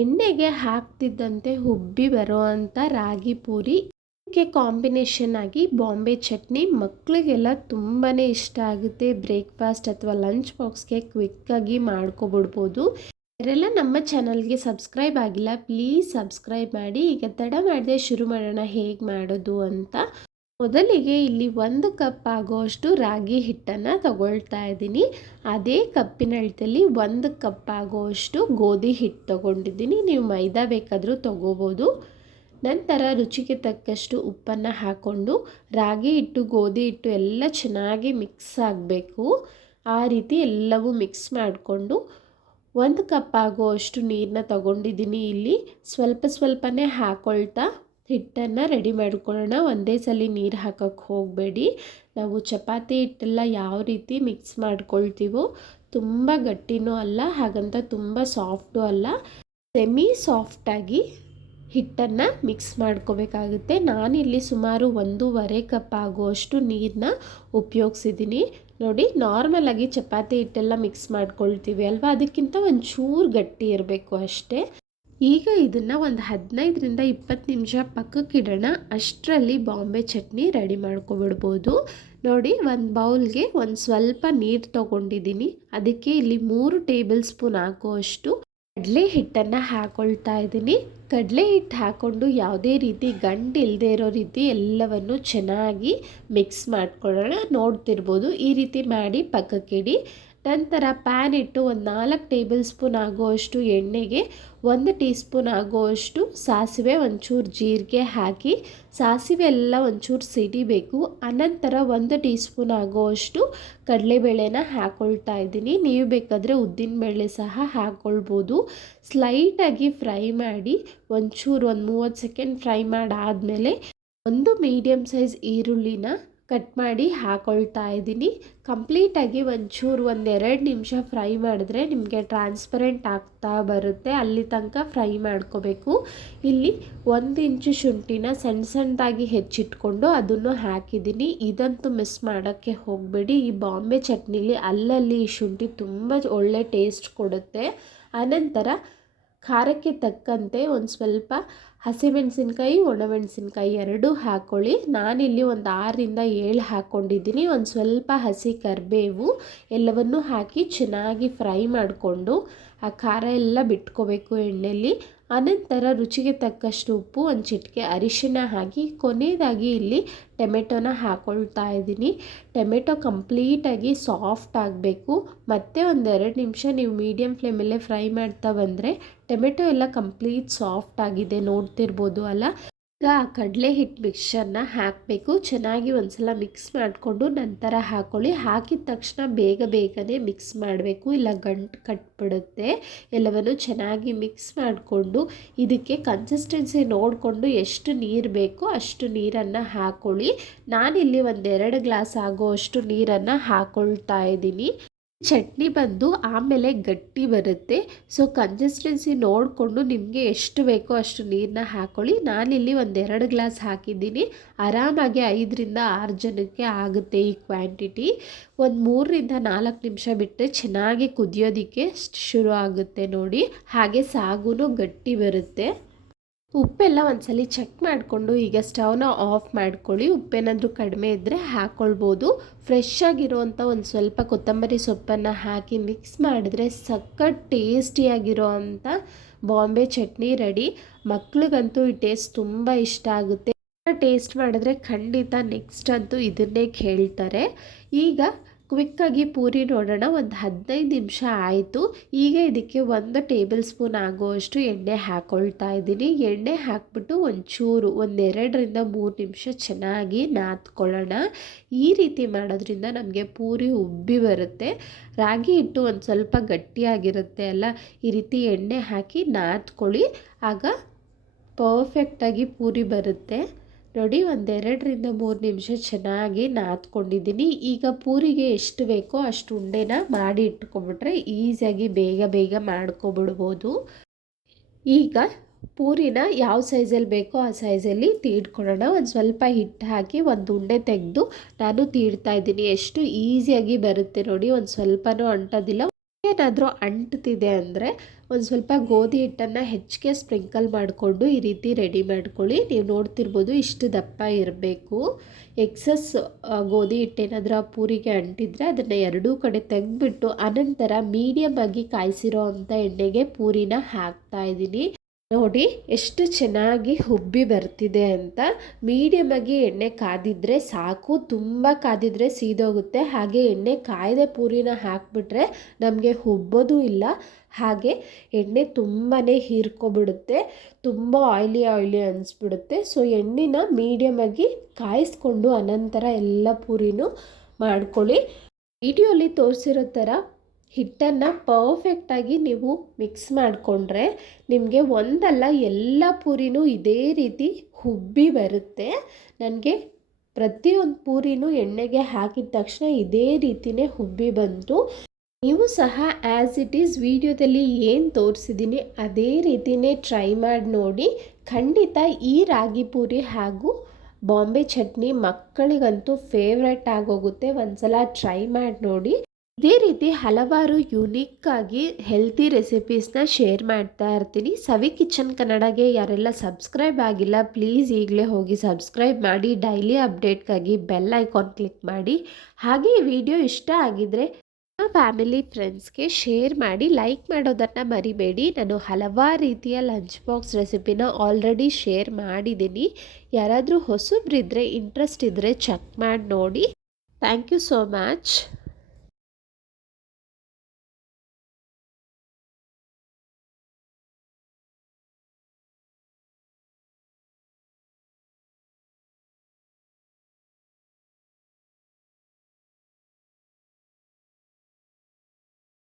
ಎಣ್ಣೆಗೆ ಹಾಕ್ತಿದ್ದಂತೆ ಉಬ್ಬಿ ಬರುವಂಥ ರಾಗಿ ಪೂರಿ, ಇದಕ್ಕೆ ಕಾಂಬಿನೇಷನ್ ಆಗಿ ಬಾಂಬೆ ಚಟ್ನಿ ಮಕ್ಕಳಿಗೆಲ್ಲ ತುಂಬಾ ಇಷ್ಟ ಆಗುತ್ತೆ. ಬ್ರೇಕ್ಫಾಸ್ಟ್ ಅಥವಾ ಲಂಚ್ ಬಾಕ್ಸ್ಗೆ ಕ್ವಿಕ್ಕಾಗಿ ಮಾಡ್ಕೊಬಿಡ್ಬೋದು. ಯಾರೆಲ್ಲ ನಮ್ಮ ಚಾನಲ್ಗೆ ಸಬ್ಸ್ಕ್ರೈಬ್ ಆಗಿಲ್ಲ ಪ್ಲೀಸ್ ಸಬ್ಸ್ಕ್ರೈಬ್ ಮಾಡಿ. ಈಗ ತಡ ಮಾಡದೆ ಶುರು ಮಾಡೋಣ ಹೇಗೆ ಮಾಡೋದು ಅಂತ. ಮೊದಲಿಗೆ ಇಲ್ಲಿ 1 ಕಪ್ ಆಗುವಷ್ಟು ರಾಗಿ ಹಿಟ್ಟನ್ನು ತಗೊಳ್ತಾ ಇದ್ದೀನಿ. ಅದೇ ಕಪ್ಪಿನ ಅಳತೆಯಲ್ಲಿ 1 ಕಪ್ ಆಗುವಷ್ಟು ಗೋಧಿ ಹಿಟ್ಟು ತಗೊಂಡಿದ್ದೀನಿ. ನೀವು ಮೈದಾ ಬೇಕಾದರೂ ತಗೋಬೋದು. ನಂತರ ರುಚಿಗೆ ತಕ್ಕಷ್ಟು ಉಪ್ಪನ್ನು ಹಾಕ್ಕೊಂಡು ರಾಗಿ ಹಿಟ್ಟು ಗೋಧಿ ಹಿಟ್ಟು ಎಲ್ಲ ಚೆನ್ನಾಗಿ ಮಿಕ್ಸ್ ಆಗಬೇಕು. ಆ ರೀತಿ ಎಲ್ಲವೂ ಮಿಕ್ಸ್ ಮಾಡಿಕೊಂಡು 1 ಕಪ್ ಆಗುವಷ್ಟು ನೀರನ್ನ ತಗೊಂಡಿದ್ದೀನಿ. ಇಲ್ಲಿ ಸ್ವಲ್ಪನೇ ಹಾಕ್ಕೊಳ್ತಾ ಹಿಟ್ಟನ್ನು ರೆಡಿ ಮಾಡ್ಕೊಳ್ಳೋಣ. ಒಂದೇ ಸಲ ನೀರು ಹಾಕೋಕ್ಕೆ ಹೋಗಬೇಡಿ. ನಾವು ಚಪಾತಿ ಹಿಟ್ಟೆಲ್ಲ ಯಾವ ರೀತಿ ಮಿಕ್ಸ್ ಮಾಡ್ಕೊಳ್ತೀವೋ ತುಂಬ ಗಟ್ಟಿನೂ ಅಲ್ಲ ಹಾಗಂತ ತುಂಬ ಸಾಫ್ಟು ಅಲ್ಲ, ಸೆಮಿ ಸಾಫ್ಟಾಗಿ ಹಿಟ್ಟನ್ನು ಮಿಕ್ಸ್ ಮಾಡ್ಕೋಬೇಕಾಗುತ್ತೆ. ನಾನಿಲ್ಲಿ ಸುಮಾರು 1.5 ಕಪ್ ಆಗುವಷ್ಟು ನೀರನ್ನ ಉಪಯೋಗಿಸಿದ್ದೀನಿ. ನೋಡಿ, ನಾರ್ಮಲಾಗಿ ಚಪಾತಿ ಹಿಟ್ಟೆಲ್ಲ ಮಿಕ್ಸ್ ಮಾಡ್ಕೊಳ್ತೀವಿ ಅಲ್ವಾ, ಅದಕ್ಕಿಂತ ಒಂಚೂರು ಗಟ್ಟಿ ಇರಬೇಕು ಅಷ್ಟೇ. ಈಗ ಇದನ್ನು ಒಂದು 15ರಿಂದ 20 ನಿಮಿಷ ಪಕ್ಕಕ್ಕಿಡೋಣ. ಅಷ್ಟರಲ್ಲಿ ಬಾಂಬೆ ಚಟ್ನಿ ರೆಡಿ ಮಾಡ್ಕೊಬಿಡ್ಬೋದು. ನೋಡಿ, ಒಂದು ಬೌಲ್ಗೆ ಒಂದು ಸ್ವಲ್ಪ ನೀರು ತೊಗೊಂಡಿದ್ದೀನಿ. ಅದಕ್ಕೆ ಇಲ್ಲಿ 3 ಟೇಬಲ್ ಸ್ಪೂನ್ ಹಾಕುವಷ್ಟು ಕಡಲೆ ಹಿಟ್ಟನ್ನು ಹಾಕ್ಕೊಳ್ತಾ ಇದ್ದೀನಿ. ಕಡಲೆ ಹಿಟ್ಟು ಹಾಕ್ಕೊಂಡು ಯಾವುದೇ ರೀತಿ ಗಂಟು ಇಲ್ಲದೆ ಇರೋ ರೀತಿ ಎಲ್ಲವನ್ನು ಚೆನ್ನಾಗಿ ಮಿಕ್ಸ್ ಮಾಡ್ಕೊಳ್ಳೋಣ. ನೋಡ್ತಿರ್ಬೋದು, ಈ ರೀತಿ ಮಾಡಿ ಪಕ್ಕಕ್ಕಿಡಿ. ನಂತರ ಪ್ಯಾನ್ ಇಟ್ಟು ಒಂದು 4 ಟೇಬಲ್ ಸ್ಪೂನ್ ಆಗುವಷ್ಟು ಎಣ್ಣೆಗೆ 1 ಟೀ ಸ್ಪೂನ್ ಆಗುವಷ್ಟು ಸಾಸಿವೆ, ಒಂಚೂರು ಜೀರಿಗೆ ಹಾಕಿ ಸಾಸಿವೆ ಎಲ್ಲ ಒಂಚೂರು ಸಿಡಿಬೇಕು. ಅನಂತರ 1 ಟೀ ಸ್ಪೂನ್ ಆಗುವಷ್ಟು ಕಡಲೆಬೇಳೆನ ಹಾಕ್ಕೊಳ್ತಾ ಇದ್ದೀನಿ. ನೀವು ಬೇಕಾದರೆ ಉದ್ದಿನಬೇಳೆ ಸಹ ಹಾಕ್ಕೊಳ್ಬೋದು. ಸ್ಲೈಟಾಗಿ ಫ್ರೈ ಮಾಡಿ ಒಂಚೂರು ಒಂದು 30 ಸೆಕೆಂಡ್ ಫ್ರೈ ಮಾಡಾದಮೇಲೆ ಒಂದು ಮೀಡಿಯಮ್ ಸೈಜ್ ಈರುಳ್ಳಿನ ಕಟ್ ಮಾಡಿ ಹಾಕ್ಕೊಳ್ತಾ ಇದ್ದೀನಿ. ಕಂಪ್ಲೀಟಾಗಿ ಒಂಚೂರು 1-2 ನಿಮಿಷ ಫ್ರೈ ಮಾಡಿದ್ರೆ ನಿಮಗೆ ಟ್ರಾನ್ಸ್ಪರೆಂಟ್ ಆಗ್ತಾ ಬರುತ್ತೆ. ಅಲ್ಲಿ ತನಕ ಫ್ರೈ ಮಾಡ್ಕೋಬೇಕು. ಇಲ್ಲಿ 1 ಇಂಚು ಶುಂಠಿನ ಸಣ್ಣದಾಗಿ ಹೆಚ್ಚಿಟ್ಕೊಂಡು ಅದನ್ನು ಹಾಕಿದ್ದೀನಿ. ಇದಂತೂ ಮಿಸ್ ಮಾಡೋಕ್ಕೆ ಹೋಗಬೇಡಿ. ಈ ಬಾಂಬೆ ಚಟ್ನಿಲಿ ಅಲ್ಲಲ್ಲಿ ಈ ಶುಂಠಿ ತುಂಬ ಒಳ್ಳೆ ಟೇಸ್ಟ್ ಕೊಡುತ್ತೆ. ಅನಂತರ ಖಾರಕ್ಕೆ ತಕ್ಕಂತೆ ಒಂದು ಸ್ವಲ್ಪ ಹಸಿಮೆಣಸಿನ್ಕಾಯಿ, ಒಣಮೆಣಸಿನ್ಕಾಯಿ ಎರಡೂ ಹಾಕ್ಕೊಳ್ಳಿ. ನಾನಿಲ್ಲಿ ಒಂದು 6ರಿಂದ 7 ಹಾಕ್ಕೊಂಡಿದ್ದೀನಿ. ಒಂದು ಸ್ವಲ್ಪ ಹಸಿ ಕರಿಬೇವು ಎಲ್ಲವನ್ನೂ ಹಾಕಿ ಚೆನ್ನಾಗಿ ಫ್ರೈ ಮಾಡಿಕೊಂಡು ಆ ಖಾರ ಎಲ್ಲ ಬಿಟ್ಕೋಬೇಕು ಎಣ್ಣೆಯಲ್ಲಿ. ಅನಂತರ ರುಚಿಗೆ ತಕ್ಕಷ್ಟು ಉಪ್ಪು, ಒಂದು ಚಿಟಿಕೆ ಅರಿಶಿನ ಹಾಕಿ ಕೊನೆಯದಾಗಿ ಇಲ್ಲಿ ಟೊಮೆಟೊನ ಹಾಕ್ಕೊಳ್ತಾ ಇದ್ದೀನಿ. ಟೊಮೆಟೊ ಕಂಪ್ಲೀಟಾಗಿ ಸಾಫ್ಟ್ ಆಗಬೇಕು. ಮತ್ತು 1-2 ನಿಮಿಷ ನೀವು ಮೀಡಿಯಮ್ ಫ್ಲೇಮಲ್ಲೇ ಫ್ರೈ ಮಾಡ್ತಾ ಬಂದರೆ ಟೊಮೆಟೊ ಎಲ್ಲ ಕಂಪ್ಲೀಟ್ ಸಾಫ್ಟ್ ಆಗಿದೆ, ನೋಡ್ತಿರ್ಬೋದು ಅಲ್ಲ. ಈಗ ಆ ಕಡಲೆ ಹಿಟ್ಟು ಮಿಕ್ಸ್ಚರ್ನ ಹಾಕಬೇಕು. ಚೆನ್ನಾಗಿ ಒಂದ್ಸಲ ಮಿಕ್ಸ್ ಮಾಡಿಕೊಂಡು ನಂತರ ಹಾಕ್ಕೊಳ್ಳಿ. ಹಾಕಿದ ತಕ್ಷಣ ಬೇಗನೆ ಮಿಕ್ಸ್ ಮಾಡಬೇಕು, ಇಲ್ಲ ಗಂಟು ಕಟ್ಬಿಡುತ್ತೆ. ಎಲ್ಲವನ್ನು ಚೆನ್ನಾಗಿ ಮಿಕ್ಸ್ ಮಾಡಿಕೊಂಡು ಇದಕ್ಕೆ ಕನ್ಸಿಸ್ಟೆನ್ಸಿ ನೋಡಿಕೊಂಡು ಎಷ್ಟು ನೀರು ಬೇಕೋ ಅಷ್ಟು ನೀರನ್ನು ಹಾಕ್ಕೊಳ್ಳಿ. ನಾನಿಲ್ಲಿ 1-2 ಗ್ಲಾಸ್ ಆಗುವಷ್ಟು ನೀರನ್ನು ಹಾಕ್ಕೊಳ್ತಾ ಇದ್ದೀನಿ. ಚಟ್ನಿ ಬಂದು ಆಮೇಲೆ ಗಟ್ಟಿ ಬರುತ್ತೆ. ಸೊ ಕನ್ಸಿಸ್ಟೆನ್ಸಿ ನೋಡಿಕೊಂಡು ನಿಮಗೆ ಎಷ್ಟು ಬೇಕೋ ಅಷ್ಟು ನೀರನ್ನ ಹಾಕ್ಕೊಳ್ಳಿ. ನಾನಿಲ್ಲಿ 1-2 ಗ್ಲಾಸ್ ಹಾಕಿದ್ದೀನಿ. ಆರಾಮಾಗಿ 5ರಿಂದ 6 ಜನಕ್ಕೆ ಆಗುತ್ತೆ ಈ ಕ್ವಾಂಟಿಟಿ. ಒಂದು 3ರಿಂದ 4 ನಿಮಿಷ ಬಿಟ್ಟರೆ ಚೆನ್ನಾಗಿ ಕುದಿಯೋದಕ್ಕೆ ಶುರು ಆಗುತ್ತೆ ನೋಡಿ. ಹಾಗೆ ಸಾಗುನು ಗಟ್ಟಿ ಬರುತ್ತೆ. ಉಪ್ಪೆಲ್ಲ ಒಂದ್ಸಲಿ ಚೆಕ್ ಮಾಡಿಕೊಂಡು ಈಗ ಸ್ಟವ್ನ ಆಫ್ ಮಾಡ್ಕೊಳ್ಳಿ. ಉಪ್ಪೇನಾದರೂ ಕಡಿಮೆ ಇದ್ದರೆ ಹಾಕ್ಕೊಳ್ಬೋದು. ಫ್ರೆಶ್ ಆಗಿರೋವಂಥ ಒಂದು ಸ್ವಲ್ಪ ಕೊತ್ತಂಬರಿ ಸೊಪ್ಪನ್ನು ಹಾಕಿ ಮಿಕ್ಸ್ ಮಾಡಿದ್ರೆ ಸಖತ್ ಟೇಸ್ಟಿಯಾಗಿರೋ ಅಂಥ ಬಾಂಬೆ ಚಟ್ನಿ ರೆಡಿ. ಮಕ್ಳಿಗಂತೂ ಈ ಟೇಸ್ಟ್ ತುಂಬ ಇಷ್ಟ ಆಗುತ್ತೆ. ಟೇಸ್ಟ್ ಮಾಡಿದ್ರೆ ಖಂಡಿತ ನೆಕ್ಸ್ಟ್ ಅಂತೂ ಇದನ್ನೇ ಕೇಳ್ತಾರೆ. ಈಗ ಕ್ವಿಕ್ಕಾಗಿ ಪೂರಿ ನೋಡೋಣ. ಒಂದು 15 ನಿಮಿಷ ಆಯಿತು. ಈಗ ಇದಕ್ಕೆ 1 ಟೇಬಲ್ ಸ್ಪೂನ್ ಆಗುವಷ್ಟು ಎಣ್ಣೆ ಹಾಕ್ಕೊಳ್ತಾ ಇದ್ದೀನಿ. ಎಣ್ಣೆ ಹಾಕ್ಬಿಟ್ಟು ಒಂಚೂರು 1-2ರಿಂದ 3 ನಿಮಿಷ ಚೆನ್ನಾಗಿ ನಾದ್ಕೊಳ್ಳೋಣ. ಈ ರೀತಿ ಮಾಡೋದ್ರಿಂದ ನಮಗೆ ಪೂರಿ ಉಬ್ಬಿ ಬರುತ್ತೆ. ರಾಗಿ ಹಿಟ್ಟು ಒಂದು ಸ್ವಲ್ಪ ಗಟ್ಟಿಯಾಗಿರುತ್ತೆ ಅಲ್ಲ, ಈ ರೀತಿ ಎಣ್ಣೆ ಹಾಕಿ ನಾದ್ಕೊಳ್ಳಿ, ಆಗ ಪರ್ಫೆಕ್ಟಾಗಿ ಪೂರಿ ಬರುತ್ತೆ. ನೋಡಿ, 1-2ರಿಂದ 3 ನಿಮಿಷ ಚೆನ್ನಾಗಿ ನಾದ್ಕೊಂಡಿದ್ದೀನಿ. ಈಗ ಪೂರಿಗೆ ಎಷ್ಟು ಬೇಕೋ ಅಷ್ಟು ಉಂಡೆನ ಮಾಡಿ ಇಟ್ಕೊಂಡ್ಬಿಟ್ರೆ ಈಸಿಯಾಗಿ ಬೇಗ ಮಾಡ್ಕೊಬಿಡ್ಬೋದು. ಈಗ ಪೂರಿನ ಯಾವ ಸೈಜಲ್ಲಿ ಬೇಕೋ ಆ ಸೈಜಲ್ಲಿ ತೀಡ್ಕೊಳ್ಳೋಣ. ಒಂದು ಸ್ವಲ್ಪ ಹಿಟ್ಟು ಹಾಕಿ ಒಂದು ಉಂಡೆ ತೆಗೆದು ನಾನು ತೀಡ್ತಾ ಇದ್ದೀನಿ. ಎಷ್ಟು ಈಸಿಯಾಗಿ ಬರುತ್ತೆ ನೋಡಿ, ಒಂದು ಸ್ವಲ್ಪನೂ ಅಂಟೋದಿಲ್ಲ. ಏನಾದರೂ ಅಂಟ್ತಿದೆ ಅಂದರೆ ಒಂದು ಸ್ವಲ್ಪ ಗೋಧಿ ಹಿಟ್ಟನ್ನು ಹೆಚ್ಚಿಗೆ ಸ್ಪ್ರಿಂಕಲ್ ಮಾಡಿಕೊಂಡು ಈ ರೀತಿ ರೆಡಿ ಮಾಡ್ಕೊಳ್ಳಿ. ನೀವು ನೋಡ್ತಿರ್ಬೋದು ಇಷ್ಟು ದಪ್ಪ ಇರಬೇಕು. ಎಕ್ಸಸ್ ಗೋಧಿ ಹಿಟ್ಟೇನಾದರೂ ಆ ಪೂರಿಗೆ ಅಂಟಿದ್ರೆ ಅದನ್ನು ಎರಡೂ ಕಡೆ ತೆಗೆದ್ಬಿಟ್ಟು ಅನಂತರ ಮೀಡಿಯಮ್ ಆಗಿ ಕಾಯಿಸಿರೋ ಅಂಥ ಎಣ್ಣೆಗೆ ಪೂರಿನ ಹಾಕ್ತಾ ಇದ್ದೀನಿ. ನೋಡಿ ಎಷ್ಟು ಚೆನ್ನಾಗಿ ಹುಬ್ಬಿ ಬರ್ತಿದೆ ಅಂತ. ಮೀಡಿಯಮ್ ಆಗಿ ಎಣ್ಣೆ ಕಾದಿದ್ರೆ ಸಾಕು, ತುಂಬ ಕಾದಿದ್ರೆ ಸೀದೋಗುತ್ತೆ. ಹಾಗೆ ಎಣ್ಣೆ ಕಾಯ್ದೆ ಪೂರಿನ ಹಾಕಿಬಿಟ್ರೆ ನಮಗೆ ಹುಬ್ಬೋದು ಇಲ್ಲ, ಹಾಗೆ ಎಣ್ಣೆ ತುಂಬಾ ಹೀರ್ಕೊಬಿಡುತ್ತೆ, ತುಂಬ ಆಯ್ಲಿ ಅನಿಸ್ಬಿಡುತ್ತೆ. ಸೊ ಎಣ್ಣೆನ ಮೀಡಿಯಮ್ ಆಗಿ ಕಾಯಿಸ್ಕೊಂಡು ಅನಂತರ ಎಲ್ಲ ಪೂರಿನೂ ಮಾಡ್ಕೊಳ್ಳಿ. ವಿಡಿಯೋಲಿ ತೋರಿಸಿರೋ ಥರ ಹಿಟ್ಟನ್ನು ಪರ್ಫೆಕ್ಟಾಗಿ ನೀವು ಮಿಕ್ಸ್ ಮಾಡಿಕೊಂಡ್ರೆ ನಿಮಗೆ ಒಂದಲ್ಲ ಎಲ್ಲ ಪೂರಿನೂ ಇದೇ ರೀತಿ ಹುಬ್ಬಿ ಬರುತ್ತೆ. ನನಗೆ ಪ್ರತಿಯೊಂದು ಪೂರಿನೂ ಎಣ್ಣೆಗೆ ಹಾಕಿದ ತಕ್ಷಣ ಇದೇ ರೀತಿಯೇ ಹುಬ್ಬಿ ಬಂತು. ನೀವು ಸಹ ಆ್ಯಸ್ ಇಟ್ ಈಸ್ ವಿಡಿಯೋದಲ್ಲಿ ಏನು ತೋರಿಸಿದ್ದೀನಿ ಅದೇ ರೀತಿಯೇ ಟ್ರೈ ಮಾಡಿ ನೋಡಿ. ಖಂಡಿತ ಈ ರಾಗಿ ಪೂರಿ ಹಾಗೂ ಬಾಂಬೆ ಚಟ್ನಿ ಮಕ್ಕಳಿಗಂತೂ ಫೇವ್ರೆಟ್ ಆಗೋಗುತ್ತೆ. ಒಂದ್ಸಲ ಟ್ರೈ ಮಾಡಿ ನೋಡಿ. ಇದೇ ರೀತಿ ಹಲವಾರು ಯುನೀಕ್ಕಾಗಿ ಹೆಲ್ತಿ ರೆಸಿಪೀಸ್ನ ಶೇರ್ ಮಾಡ್ತಾ ಇರ್ತೀನಿ. ಸವಿ ಕಿಚನ್ ಕನ್ನಡಗೆ ಯಾರೆಲ್ಲ ಸಬ್ಸ್ಕ್ರೈಬ್ ಆಗಿಲ್ಲ ಪ್ಲೀಸ್ ಈಗಲೇ ಹೋಗಿ ಸಬ್ಸ್ಕ್ರೈಬ್ ಮಾಡಿ. ಡೈಲಿ ಅಪ್ಡೇಟ್ಗಾಗಿ ಬೆಲ್ ಐಕಾನ್ ಕ್ಲಿಕ್ ಮಾಡಿ. ಹಾಗೆ ಈ ವಿಡಿಯೋ ಇಷ್ಟ ಆಗಿದ್ರೆ ಫ್ಯಾಮಿಲಿ ಫ್ರೆಂಡ್ಸ್ಗೆ ಶೇರ್ ಮಾಡಿ, ಲೈಕ್ ಮಾಡೋದನ್ನು ಮರಿಬೇಡಿ. ನಾನು ಹಲವಾರು ರೀತಿಯ ಲಂಚ್ ಬಾಕ್ಸ್ ರೆಸಿಪಿನ ಆಲ್ರೆಡಿ ಶೇರ್ ಮಾಡಿದ್ದೀನಿ. ಯಾರಾದರೂ ಹೊಸಬ್ರಿದ್ದರೆ ಇಂಟ್ರೆಸ್ಟ್ ಇದ್ದರೆ ಚೆಕ್ ಮಾಡಿ ನೋಡಿ. Thank you so much.